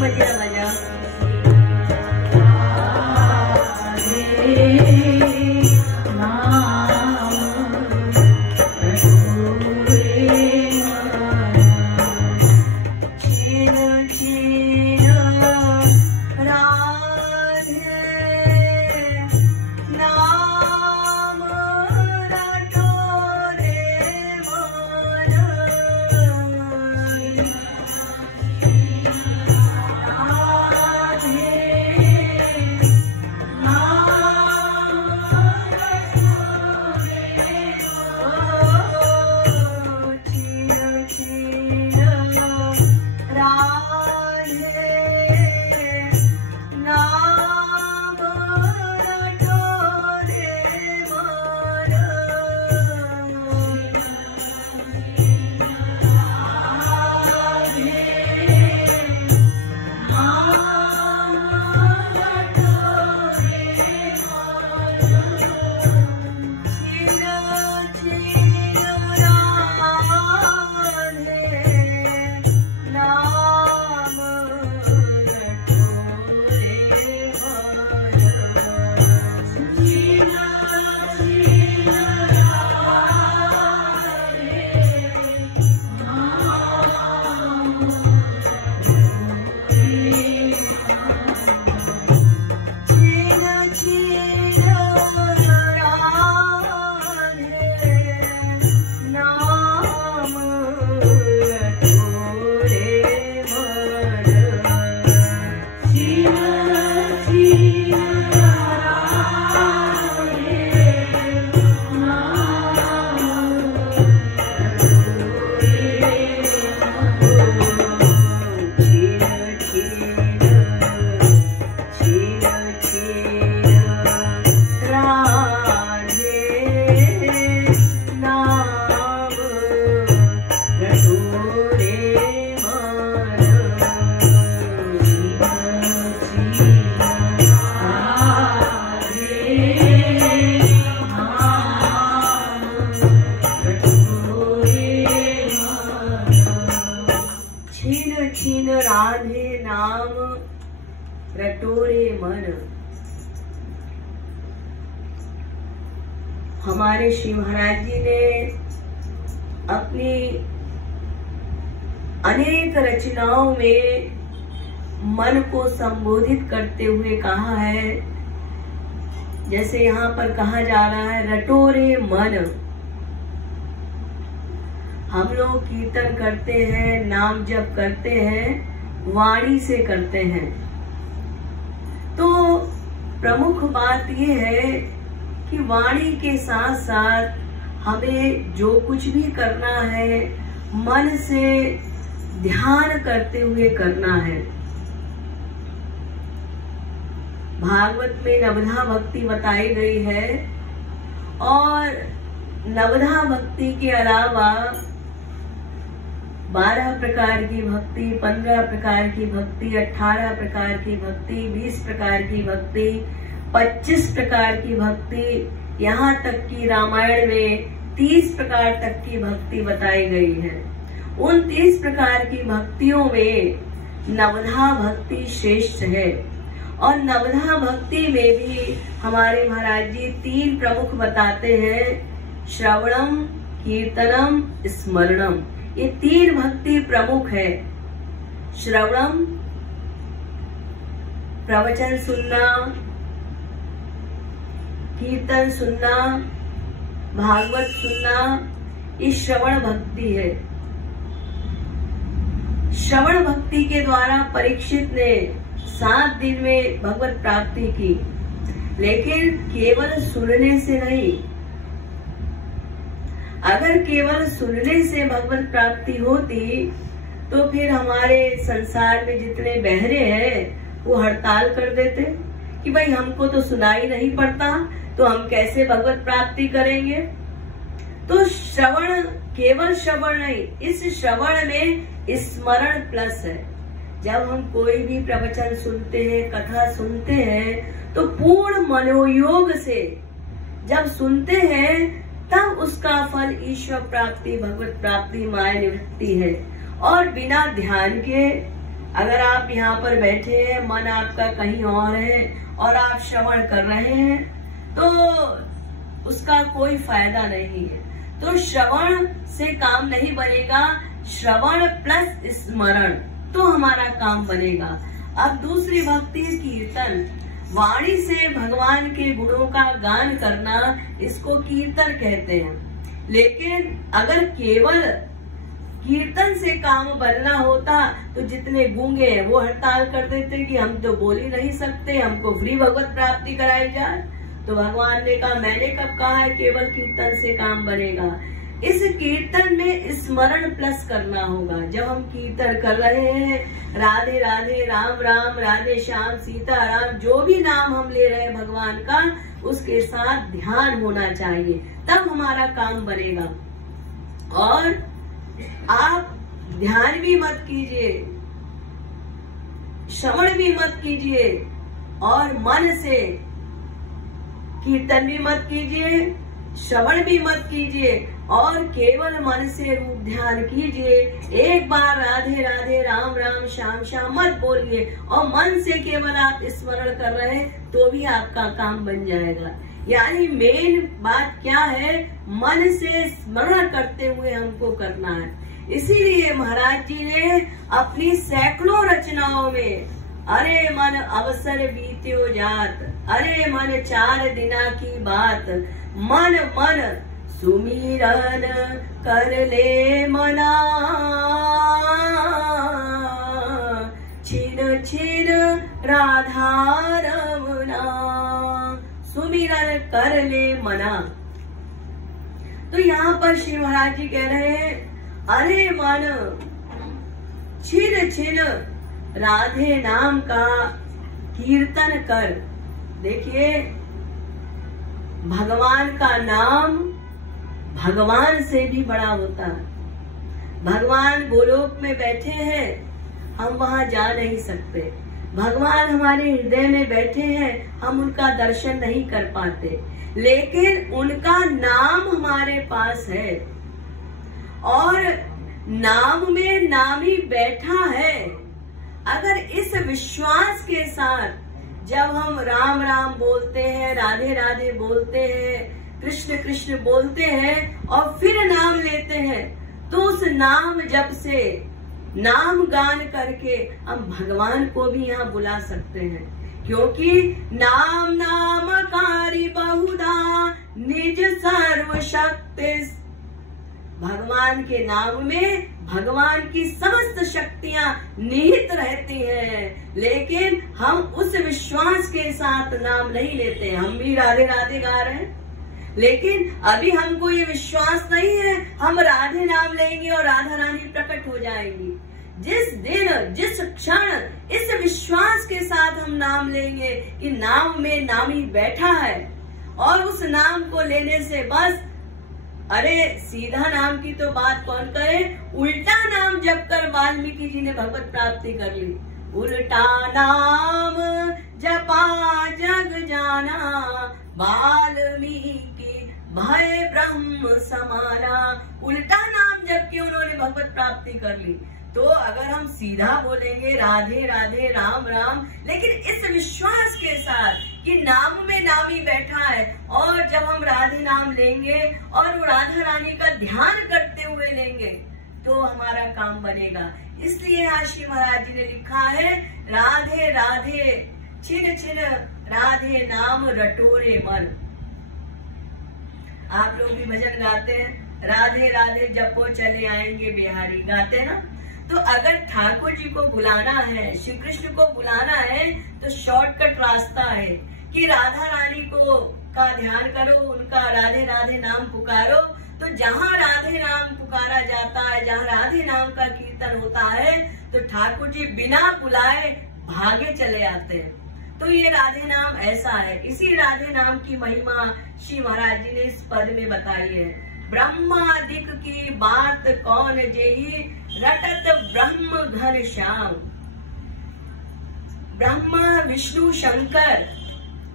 मजीरा बजा। छीन राधे नाम रटोरे मन। हमारे श्री महाराज जी ने अपनी अनेक रचनाओं में मन को संबोधित करते हुए कहा है, जैसे यहाँ पर कहा जा रहा है रटोरे मन। हम लोग कीर्तन करते हैं, नाम जप करते हैं, वाणी से करते हैं। तो प्रमुख बात यह है कि वाणी के साथ साथ हमें जो कुछ भी करना है मन से ध्यान करते हुए करना है। भागवत में नवधा भक्ति बताई गई है और नवधा भक्ति के अलावा 12 प्रकार की भक्ति, 15 प्रकार की भक्ति, 18 प्रकार की भक्ति, 20 प्रकार की भक्ति, 25 प्रकार की भक्ति, यहाँ तक कि रामायण में 30 प्रकार तक की भक्ति बताई गई है। उन 30 प्रकार की भक्तियों में नवधा भक्ति श्रेष्ठ है और नवधा भक्ति में भी हमारे महाराज जी 3 प्रमुख बताते हैं, श्रवणम, कीर्तनम, स्मरणम। ये 3 भक्ति प्रमुख है। श्रवणम प्रवचन सुनना, कीर्तन सुनना, भागवत सुनना, ये श्रवण भक्ति है। श्रवण भक्ति के द्वारा परीक्षित ने 7 दिन में भगवत प्राप्ति की, लेकिन केवल सुनने से नहीं। अगर केवल सुनने से भगवत प्राप्ति होती तो फिर हमारे संसार में जितने बहरे हैं वो हड़ताल कर देते कि भाई हमको तो सुनाई नहीं पड़ता, तो हम कैसे भगवत प्राप्ति करेंगे। तो श्रवण, केवल श्रवण नहीं, इस श्रवण में स्मरण प्लस है। जब हम कोई भी प्रवचन सुनते हैं, कथा सुनते हैं, तो पूर्ण मनोयोग से जब सुनते हैं तब उसका फल ईश्वर प्राप्ति, भगवत प्राप्ति, माया निवृत्ति है। और बिना ध्यान के अगर आप यहाँ पर बैठे हैं, मन आपका कहीं और है और आप श्रवण कर रहे हैं, तो उसका कोई फायदा नहीं है। तो श्रवण से काम नहीं बनेगा, श्रवण प्लस स्मरण तो हमारा काम बनेगा। अब दूसरी भक्ति कीर्तन, वाणी से भगवान के गुणों का गान करना, इसको कीर्तन कहते हैं। लेकिन अगर केवल कीर्तन से काम बनना होता तो जितने गूंगे हैं वो हड़ताल कर देते कि हम तो बोल ही नहीं सकते, हमको फ्री भगवत प्राप्ति कराई जाए। तो भगवान ने कहा, मैंने कब कहा है केवल कीर्तन से काम बनेगा। इस कीर्तन में स्मरण प्लस करना होगा। जब हम कीर्तन कर रहे हैं, राधे राधे, राम राम, राधे श्याम, सीता राम, जो भी नाम हम ले रहे हैं भगवान का, उसके साथ ध्यान होना चाहिए, तब हमारा काम बनेगा। और आप ध्यान भी मत कीजिए, श्रवण भी मत कीजिए, और मन से कीर्तन भी मत कीजिए, श्रवण भी मत कीजिए, और केवल मन से रूप ध्यान कीजिए। एक बार राधे राधे, राम राम, श्याम श्याम मत बोलिए, और मन से केवल आप स्मरण कर रहे हैं तो भी आपका काम बन जाएगा। यानी मेन बात क्या है, मन से स्मरण करते हुए हमको करना है। इसीलिए महाराज जी ने अपनी सैकड़ों रचनाओं में, अरे मन अवसर बीत्यो जात, अरे मन 4 दिना की बात, मन मन सुमिरन कर ले मना, छिन छिन राधा रमना, सुमिरन कर ले मना। तो यहाँ पर श्री महाराज जी कह रहे हैं, अरे मन छिन छिन राधे नाम का कीर्तन कर। देखिए, भगवान का नाम भगवान से भी बड़ा होता है। भगवान गोलोक में बैठे हैं, हम वहां जा नहीं सकते। भगवान हमारे हृदय में बैठे हैं, हम उनका दर्शन नहीं कर पाते, लेकिन उनका नाम हमारे पास है, और नाम में नामी बैठा है। अगर इस विश्वास के साथ जब हम राम राम बोलते हैं, राधे राधे बोलते हैं, कृष्ण कृष्ण बोलते हैं, और फिर नाम लेते हैं, तो उस नाम जप से, नाम गान करके हम भगवान को भी यहाँ बुला सकते हैं। क्योंकि नाम नामकारी बहुधा निज सर्वशक्ति, भगवान के नाम में भगवान की समस्त शक्तियां निहित रहती हैं, लेकिन हम उस विश्वास के साथ नाम नहीं लेते। हम भी राधे राधे गा रहे हैं, लेकिन अभी हमको ये विश्वास नहीं है हम राधे नाम लेंगे और राधा रानी प्रकट हो जाएंगी। जिस दिन, जिस क्षण इस विश्वास के साथ हम नाम लेंगे कि नाम में नामी बैठा है, और उस नाम को लेने से बस, अरे सीधा नाम की तो बात कौन करे, उल्टा नाम जप कर वाल्मीकि जी ने भगवत प्राप्ति कर ली। उल्टा नाम जपा जग जाना, वाल्मीकि भय ब्रह्म समाना। उल्टा नाम जप के उन्होंने भगवत प्राप्ति कर ली। तो अगर हम सीधा बोलेंगे राधे राधे, राम राम, लेकिन इस विश्वास के साथ कि नाम में नामी बैठा है, और जब हम राधे नाम लेंगे और वो राधा रानी का ध्यान करते हुए लेंगे, तो हमारा काम बनेगा। इसलिए आज श्री महाराज जी ने लिखा है, राधे राधे छिन छिन राधे नाम रटोरे मन। आप लोग भी भजन गाते हैं, राधे राधे जपो चले आएंगे बिहारी, गाते ना। तो अगर ठाकुर जी को बुलाना है, श्री कृष्ण को बुलाना है, तो शॉर्टकट रास्ता है कि राधा रानी को का ध्यान करो, उनका राधे राधे नाम पुकारो। तो जहाँ राधे नाम पुकारा जाता है, जहाँ राधे नाम का कीर्तन होता है, तो ठाकुर जी बिना बुलाए भागे चले आते हैं। तो ये राधे नाम ऐसा है। इसी राधे नाम की महिमा श्री महाराज जी ने इस पद में बताई है। ब्रह्मादिक की बात कौन जेही, रटत ब्रह्म घन श्याम। ब्रह्मा विष्णु शंकर,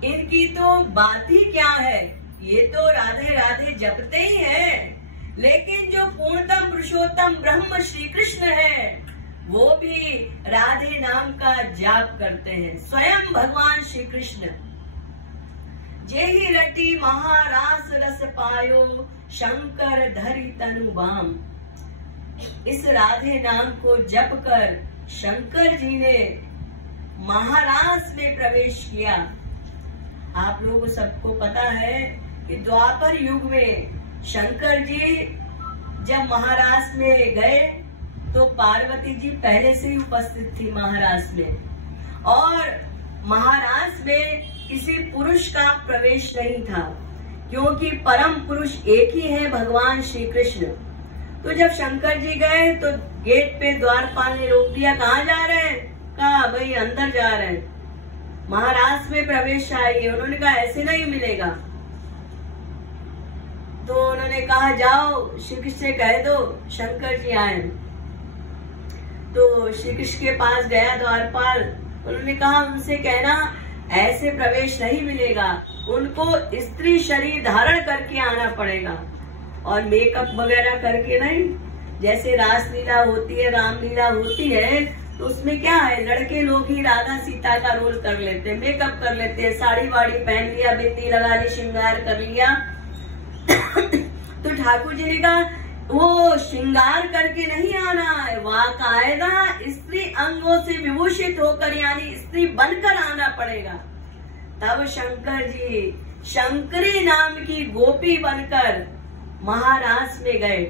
इनकी तो बात ही क्या है, ये तो राधे राधे जपते ही हैं। लेकिन जो पूर्णतम पुरुषोत्तम ब्रह्म श्री कृष्ण है, वो भी राधे नाम का जाप करते हैं। स्वयं भगवान श्री कृष्ण जेहि रटी महारास रस पायो शंकर धरि तनु बाम। इस राधे नाम को जप कर शंकर जी ने महारास में प्रवेश किया। आप लोगों सबको पता है कि द्वापर युग में शंकर जी जब महारास में गए तो पार्वती जी पहले से ही उपस्थित थी महारास में, और महारास में किसी पुरुष का प्रवेश नहीं था, क्योंकि परम पुरुष एक ही है, भगवान श्री कृष्ण। तो जब शंकर जी गए तो गेट पे द्वारपाल ने रोक दिया, कहाँ जा रहे हैं? कहा भाई अंदर जा रहे हैं, महाराज में प्रवेश चाहिए। उन्होंने कहा ऐसे नहीं मिलेगा। तो उन्होंने कहा जाओ श्री कृष्ण से कह दो शंकर जी आए। तो श्री कृष्ण के पास गया द्वारपाल, उन्होंने कहा उनसे कहना ऐसे प्रवेश नहीं मिलेगा, उनको स्त्री शरीर धारण करके आना पड़ेगा, और मेकअप वगैरह करके नहीं। जैसे रासलीला होती है, रामलीला होती है, तो उसमें क्या है, लड़के लोग ही राधा सीता का रोल कर लेते हैं, मेकअप कर लेते हैं, साड़ी वाड़ी पहन लिया, बिंदी लगा ली, श्रृंगार कर लिया। तो ठाकुर जी ने कहा वो श्रृंगार करके नहीं आना है, वाकायदा स्त्री अंगों से विभूषित होकर यानी स्त्री बनकर आना पड़ेगा। तब शंकर जी शंकरी नाम की गोपी बनकर महारास में गए,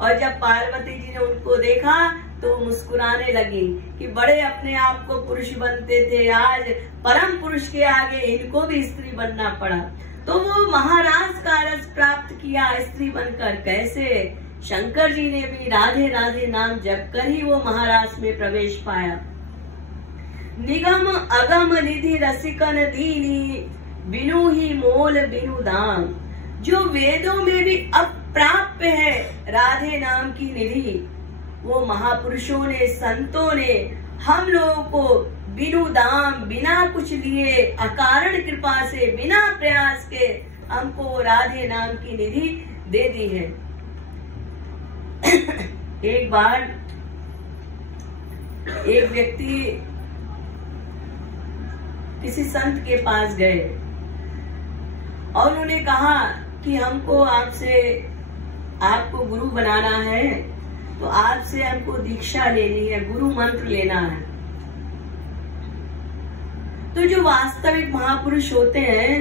और जब पार्वती जी ने उनको देखा तो मुस्कुराने लगी कि बड़े अपने आप को पुरुष बनते थे, आज परम पुरुष के आगे इनको भी स्त्री बनना पड़ा। तो वो महाराज का रस प्राप्त किया स्त्री बनकर। कैसे? शंकर जी ने भी राधे राधे नाम जप कर ही वो महाराज में प्रवेश पाया। निगम अगम निधि रसिकन दीनी बिनु ही मोल बिनु दाम। जो वेदों में भी अप्राप्य है राधे नाम की निधि, वो महापुरुषों ने, संतों ने हम लोगों को बिनु दाम, बिना कुछ लिए, अकारण कृपा से, बिना प्रयास के हमको राधे नाम की निधि दे दी है। एक बार एक व्यक्ति किसी संत के पास गए और उन्होंने कहा कि हमको आपको गुरु बनाना है, तो आपसे हमको दीक्षा लेनी है, गुरु मंत्र लेना है। तो जो वास्तविक महापुरुष होते हैं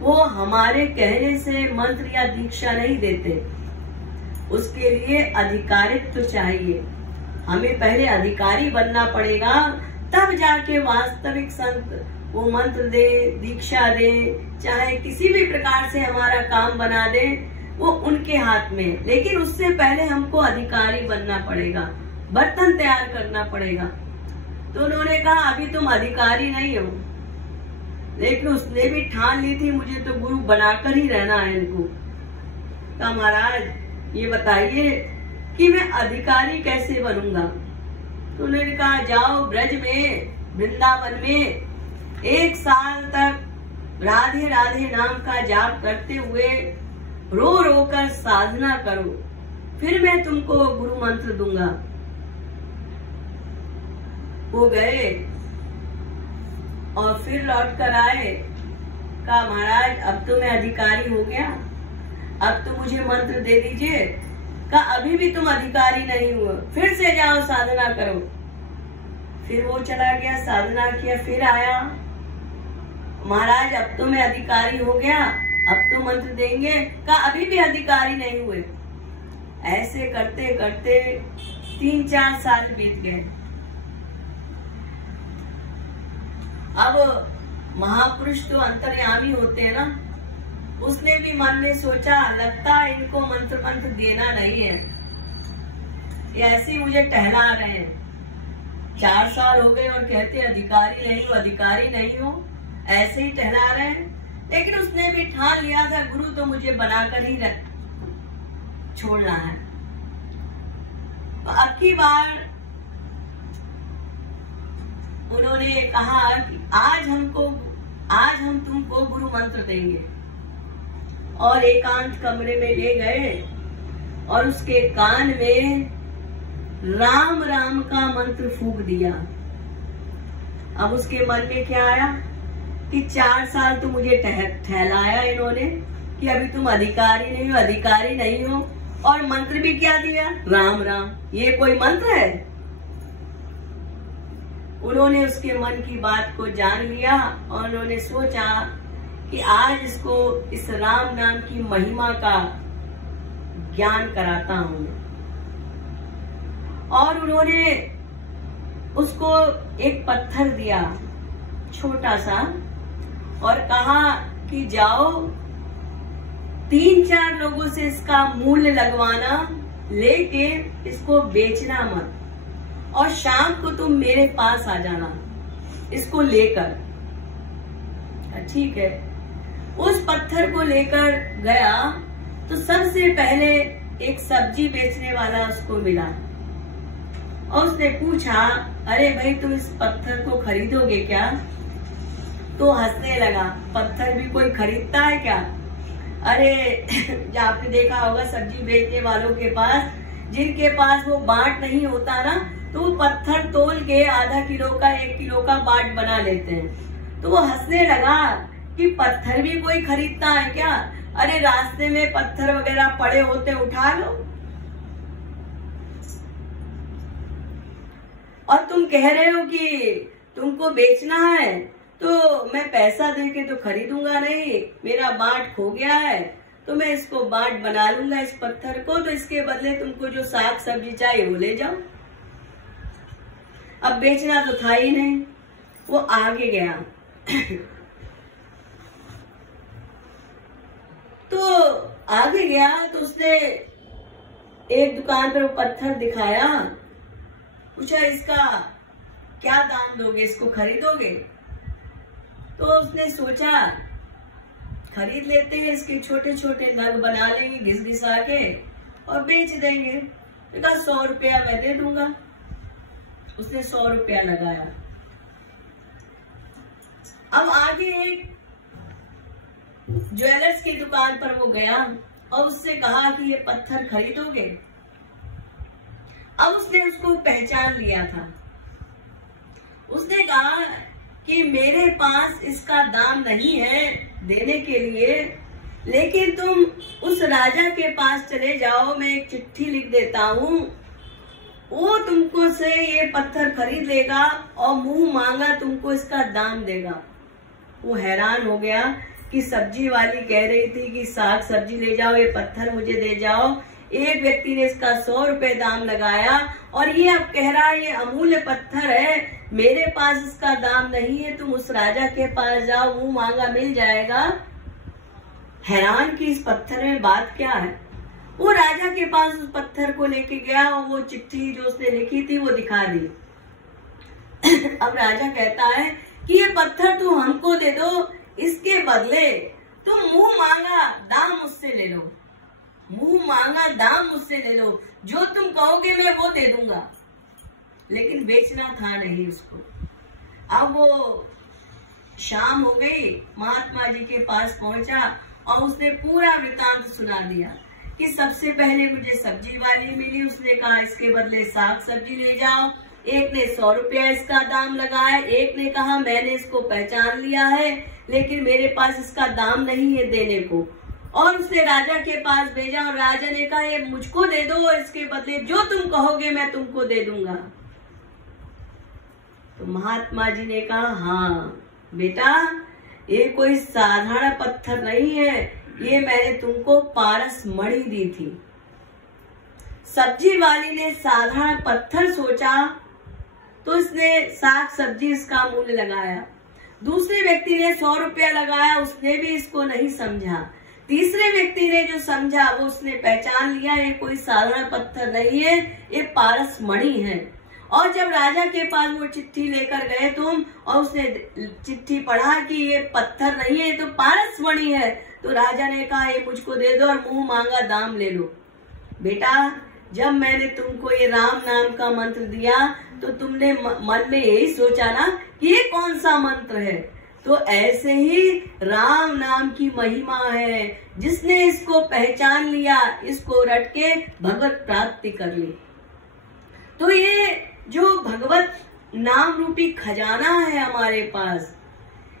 वो हमारे कहने से मंत्र या दीक्षा नहीं देते, उसके लिए अधिकारित्व चाहिए। हमें पहले अधिकारी बनना पड़ेगा, तब जाके वास्तविक संत वो मंत्र दे, दीक्षा दे, चाहे किसी भी प्रकार से हमारा काम बना दे, वो उनके हाथ में। लेकिन उससे पहले हमको अधिकारी बनना पड़ेगा, बर्तन तैयार करना पड़ेगा। तो उन्होंने कहा अभी तुम अधिकारी नहीं हो, लेकिन उसने भी ठान ली थी मुझे तो गुरु बनाकर ही रहना है इनको। कहा महाराज ये बताइए कि मैं अधिकारी कैसे बनूंगा? तो उन्होंने कहा जाओ ब्रज में, वृंदावन में 1 साल तक राधे राधे नाम का जाप करते हुए रो रो कर साधना करो, फिर मैं तुमको गुरु मंत्र दूंगा। वो गए और फिर लौट कर आए। कहा महाराज अब तो मैं अधिकारी हो गया, अब तो मुझे मंत्र दे दीजिए। कहा अभी भी तुम अधिकारी नहीं हुए, फिर से जाओ साधना करो। फिर वो चला गया, साधना किया, फिर आया। महाराज अब तो मैं अधिकारी हो गया, अब तो मंत्र देंगे। कहा अभी भी अधिकारी नहीं हुए। ऐसे करते करते 3-4 साल बीत गए। अब महापुरुष तो अंतर्यामी होते हैं ना, उसने भी मन में सोचा लगता है इनको मंत्र देना नहीं है, ये ऐसे ही मुझे टहला रहे हैं। 4 साल हो गए और कहते अधिकारी नहीं हो, अधिकारी नहीं हो, ऐसे ही टहला रहे हैं। लेकिन उसने भी ठान लिया था गुरु तो मुझे बनाकर ही छोड़ना है। तो अब की बार उन्होंने कहा कि आज हम तुमको गुरु मंत्र देंगे, और एकांत कमरे में ले गए और उसके कान में राम राम का मंत्र फूंक दिया। अब उसके मन में क्या आया कि 4 साल तो मुझे ठहलाया इन्होंने कि अभी तुम अधिकारी नहीं हो, और मंत्र भी क्या दिया, राम राम। ये कोई मंत्र है? उन्होंने उसके मन की बात को जान लिया और उन्होंने सोचा कि आज इसको इस राम नाम की महिमा का ज्ञान कराता हूं। और उन्होंने उसको एक पत्थर दिया छोटा सा और कहा कि जाओ 3-4 लोगों से इसका मूल्य लगवाना, लेके इसको बेचना मत, और शाम को तुम मेरे पास आ जाना इसको लेकर। ठीक है। उस पत्थर को लेकर गया तो सबसे पहले एक सब्जी बेचने वाला उसको मिला और उसने पूछा, अरे भाई तुम इस पत्थर को खरीदोगे क्या? तो हंसने लगा, पत्थर भी कोई खरीदता है क्या? अरे आपने देखा होगा सब्जी बेचने वालों के पास, जिनके पास वो बाट नहीं होता ना, तो वो पत्थर तोल के आधा किलो का 1 किलो का बाट बना लेते हैं। तो वो हंसने लगा कि पत्थर भी कोई खरीदता है क्या? अरे रास्ते में पत्थर वगैरह पड़े होते उठा लो, और तुम कह रहे हो कि तुमको बेचना है, तो मैं पैसा देके तो खरीदूंगा नहीं, मेरा बाट खो गया है तो मैं इसको बाट बना लूंगा इस पत्थर को, तो इसके बदले तुमको जो साग सब्जी चाहिए वो ले जाओ। अब बेचना तो था ही नहीं, वो आगे गया तो आगे गया तो उसने एक दुकान पर वो पत्थर दिखाया, पूछा इसका क्या दाम दोगे, इसको खरीदोगे? तो उसने सोचा खरीद लेते हैं, इसके छोटे छोटे नग बना लेंगे घिस घिसा के और बेच देंगे। तो कहा 100 रुपया मैं दे दूंगा। उसने 100 रुपया लगाया। अब आगे एक ज्वेलर्स की दुकान पर वो गया और उससे कहा कि ये पत्थर खरीदोगे? अब उसने उसको पहचान लिया था। उसने कहा कि मेरे पास इसका दाम नहीं है देने के लिए, लेकिन तुम उस राजा के पास चले जाओ, मैं एक चिट्ठी लिख देता हूँ, वो तुमको से ये पत्थर खरीद लेगा और मुंह मांगा तुमको इसका दाम देगा। वो हैरान हो गया कि सब्जी वाली कह रही थी कि साग सब्जी ले जाओ, ये पत्थर मुझे दे जाओ, एक व्यक्ति ने इसका 100 रुपए दाम लगाया और ये अब कह रहा है ये अमूल्य पत्थर है, मेरे पास इसका दाम नहीं है, तुम उस राजा के पास जाओ, मुंह मांगा मिल जाएगा। हैरान कि इस पत्थर में बात क्या है। वो राजा के पास उस पत्थर को लेके गया और वो चिट्ठी जो उसने लिखी थी वो दिखा दी। अब राजा कहता है कि ये पत्थर तुम हमको दे दो, इसके बदले तुम मुंह मांगा दाम मुझसे ले लो, मुंह मांगा दाम मुझसे ले लो, जो तुम कहोगे मैं वो दे दूंगा। लेकिन बेचना था नहीं उसको। अब वो शाम हो गई, महात्मा जी के पास पहुंचा और उसने पूरा वृतांत सुना दिया कि सबसे पहले मुझे सब्जी वाली मिली, उसने कहा इसके बदले साग सब्जी ले जाओ, एक ने 100 रुपया इसका दाम लगाया, एक ने कहा मैंने इसको पहचान लिया है लेकिन मेरे पास इसका दाम नहीं है देने को, और उसने राजा के पास भेजा और राजा ने कहा ये मुझको दे दो और इसके बदले जो तुम कहोगे मैं तुमको दे दूंगा। तो महात्मा जी ने कहा हाँ बेटा, ये कोई साधारण पत्थर नहीं है, ये मैंने तुमको पारस मणि दी थी। सब्जी वाली ने साधारण पत्थर सोचा तो इसने साग सब्जी इसका मूल्य लगाया। दूसरे व्यक्ति ने 100 रुपया लगाया, उसने भी इसको नहीं समझा। तीसरे व्यक्ति ने जो समझा वो उसने पहचान लिया ये कोई साधारण पत्थर नहीं है, ये पारस मणि है। और जब राजा के पास वो चिट्ठी लेकर गए तुम और उसने चिट्ठी पढ़ा कि ये पत्थर नहीं है, ये तो पारस मणि है, तो राजा ने कहा ये मुझको दे दो और मुंह मांगा दाम ले लो। बेटा, जब मैंने तुमको ये राम नाम का मंत्र दिया तो तुमने मन में यही सोचा ना कि ये कौन सा मंत्र है, तो ऐसे ही राम नाम की महिमा है, जिसने इसको पहचान लिया, इसको रट के भगवत प्राप्ति कर ली। तो ये जो भगवत नाम रूपी खजाना है हमारे पास,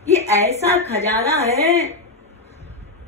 ये ऐसा खजाना है,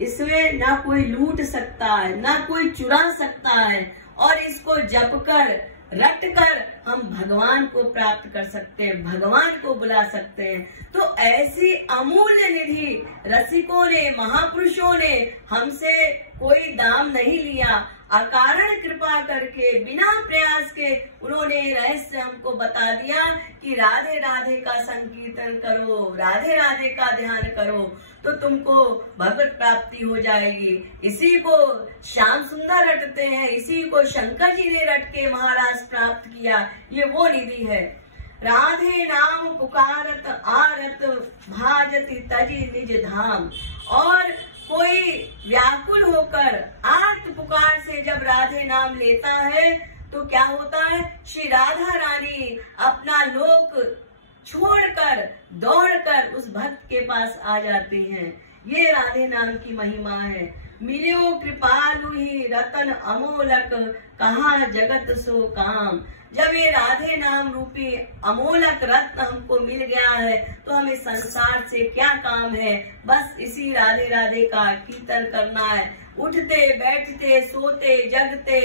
इसमें ना कोई लूट सकता है, ना कोई चुरा सकता है, और इसको जप कर रट कर हम भगवान को प्राप्त कर सकते हैं, भगवान को बुला सकते हैं। तो ऐसी अमूल्य निधि रसिकों ने, महापुरुषों ने हमसे कोई दाम नहीं लिया, अकारण कृपा करके बिना प्रयास के उन्होंने रहस्य हमको बता दिया कि राधे राधे का संकीर्तन करो, राधे राधे का ध्यान करो तो तुमको भगवत प्राप्ति हो जाएगी। इसी को श्याम सुंदर रटते हैं, इसी को शंकर जी ने रट के महाराज प्राप्त किया। ये वो निधि है। राधे नाम पुकारत आरत भाजति तजी निज धाम। और कोई व्याकुल होकर आर्त पुकार से जब राधे नाम लेता है तो क्या होता है, श्री राधा रानी अपना लोक छोड़कर दौड़कर उस भक्त के पास आ जाती हैं। ये राधे नाम की महिमा है। मिलियो कृपालु ही रतन अमोलक, कहाँ जगत सो काम। जब ये राधे नाम रूपी अमोलक रत्न हमको मिल गया है तो हमें संसार से क्या काम है, बस इसी राधे राधे का कीर्तन करना है। उठते बैठते सोते जगते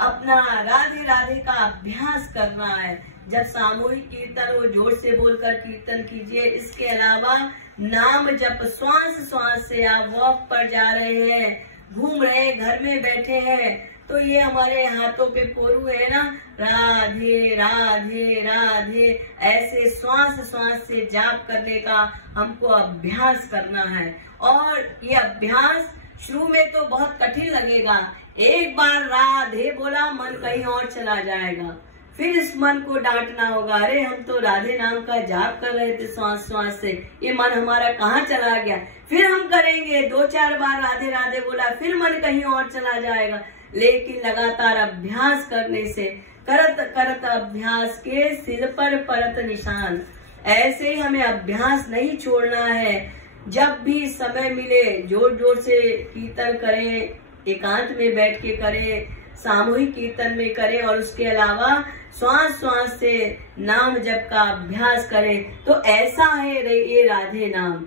अपना राधे राधे का अभ्यास करना है। जब सामूहिक कीर्तन हो जोर से बोलकर कीर्तन कीजिए। इसके अलावा नाम जप श्वास श्वास से, आप वॉक पर जा रहे हैं, घूम रहे हैं, घर में बैठे हैं, तो ये हमारे हाथों पे कोरू है ना, राधे राधे राधे, ऐसे श्वास श्वास से जाप करने का हमको अभ्यास करना है। और ये अभ्यास शुरू में तो बहुत कठिन लगेगा। एक बार राधे बोला मन कहीं और चला जाएगा, फिर इस मन को डांटना होगा, अरे हम तो राधे नाम का जाप कर रहे थे श्वास श्वास से, ये मन हमारा कहाँ चला गया। फिर हम करेंगे 2-4 बार राधे राधे बोला, फिर मन कहीं और चला जाएगा। लेकिन लगातार अभ्यास करने से, करत करत अभ्यास के सिर पर परत निशान, ऐसे ही हमें अभ्यास नहीं छोड़ना है। जब भी समय मिले जोर जोर से कीर्तन करें, एकांत में बैठ के करें, सामूहिक कीर्तन में करें, और उसके अलावा श्वास श्वास से नाम जप का अभ्यास करें। तो ऐसा है ये राधे नाम।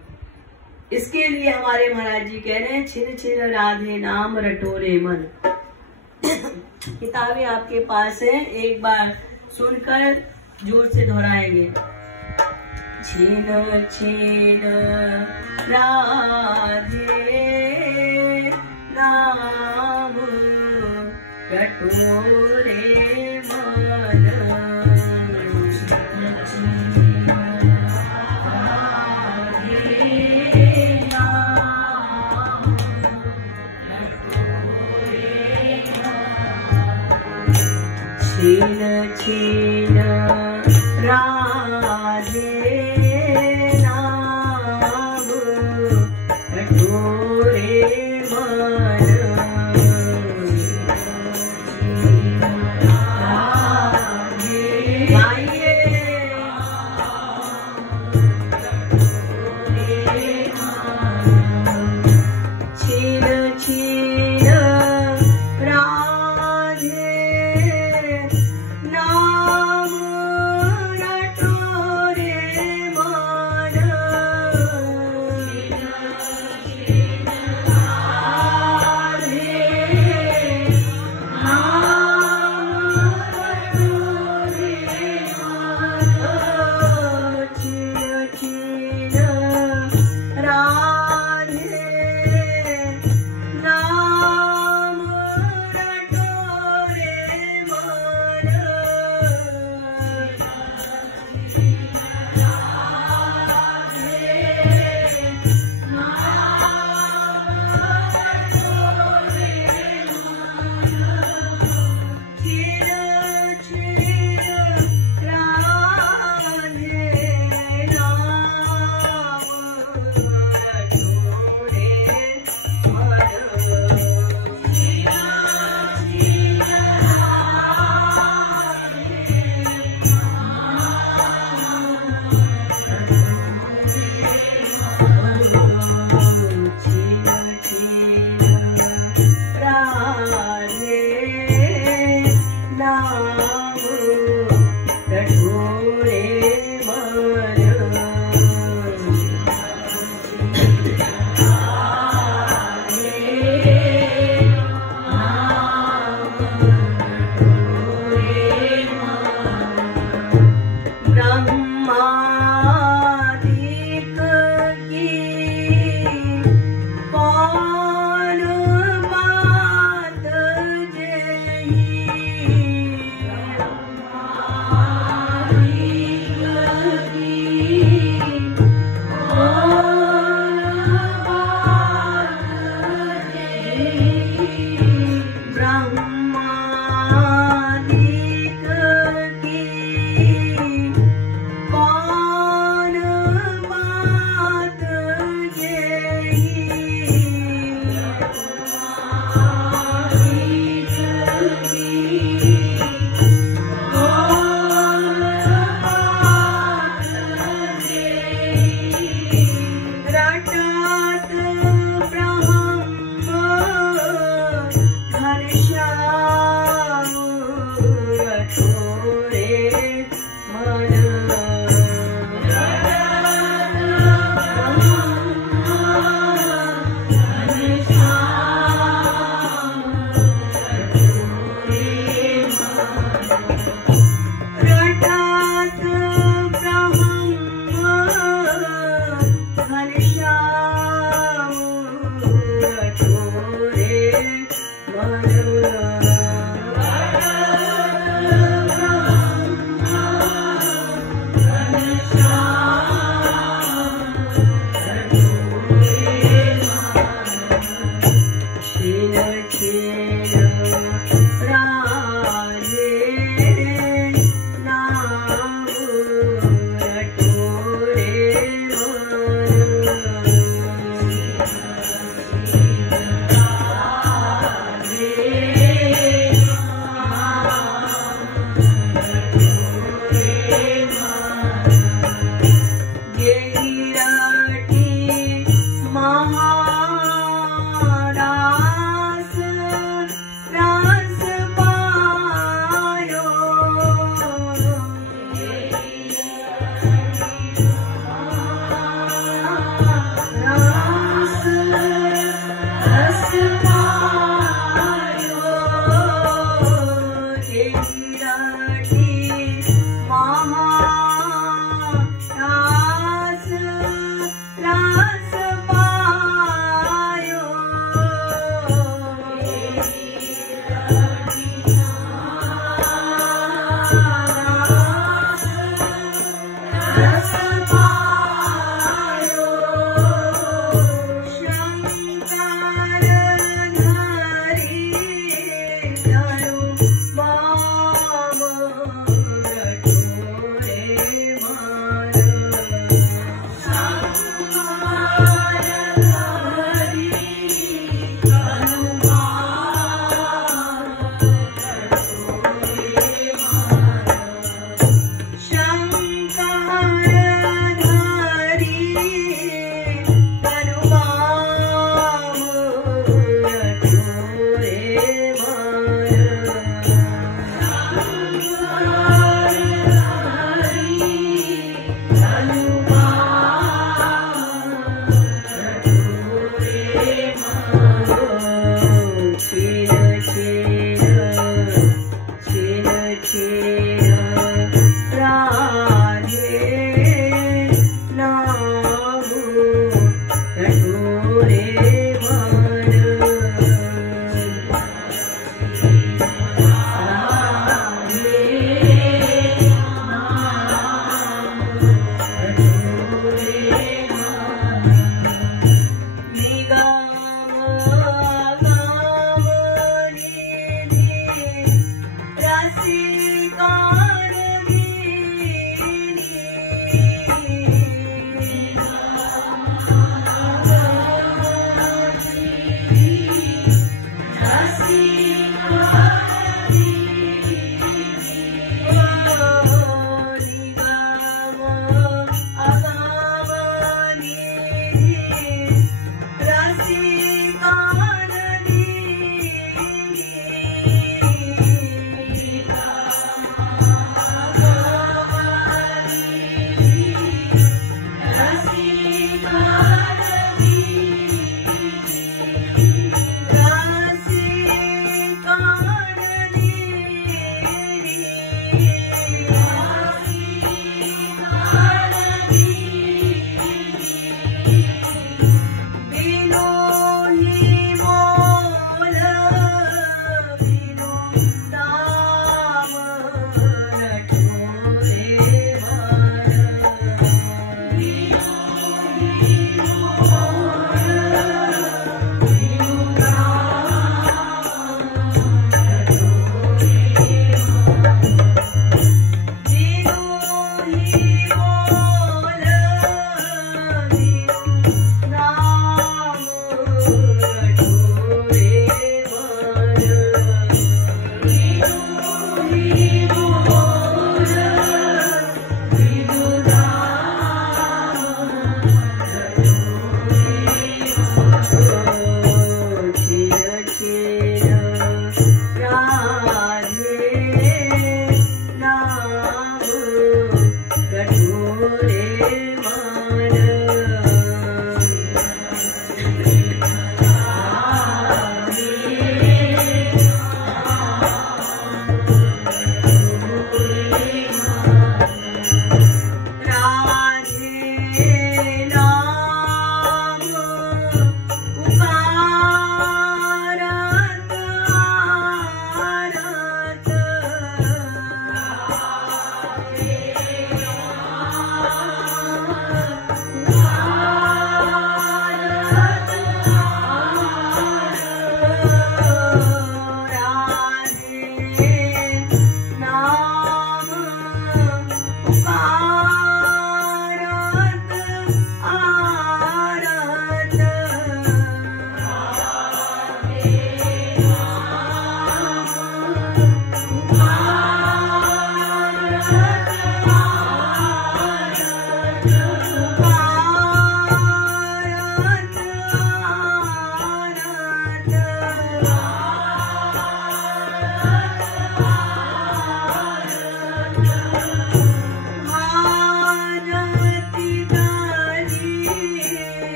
इसके लिए हमारे महाराज जी कह रहे हैं, छिन छिन राधे नाम रटोरे मन। किताबें आपके पास है, एक बार सुनकर जोर से दोहराएंगे। छिन छिन राधे नाम रटोरे मन, छिन छिन राधे नाम रटोरे मन,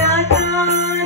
राधा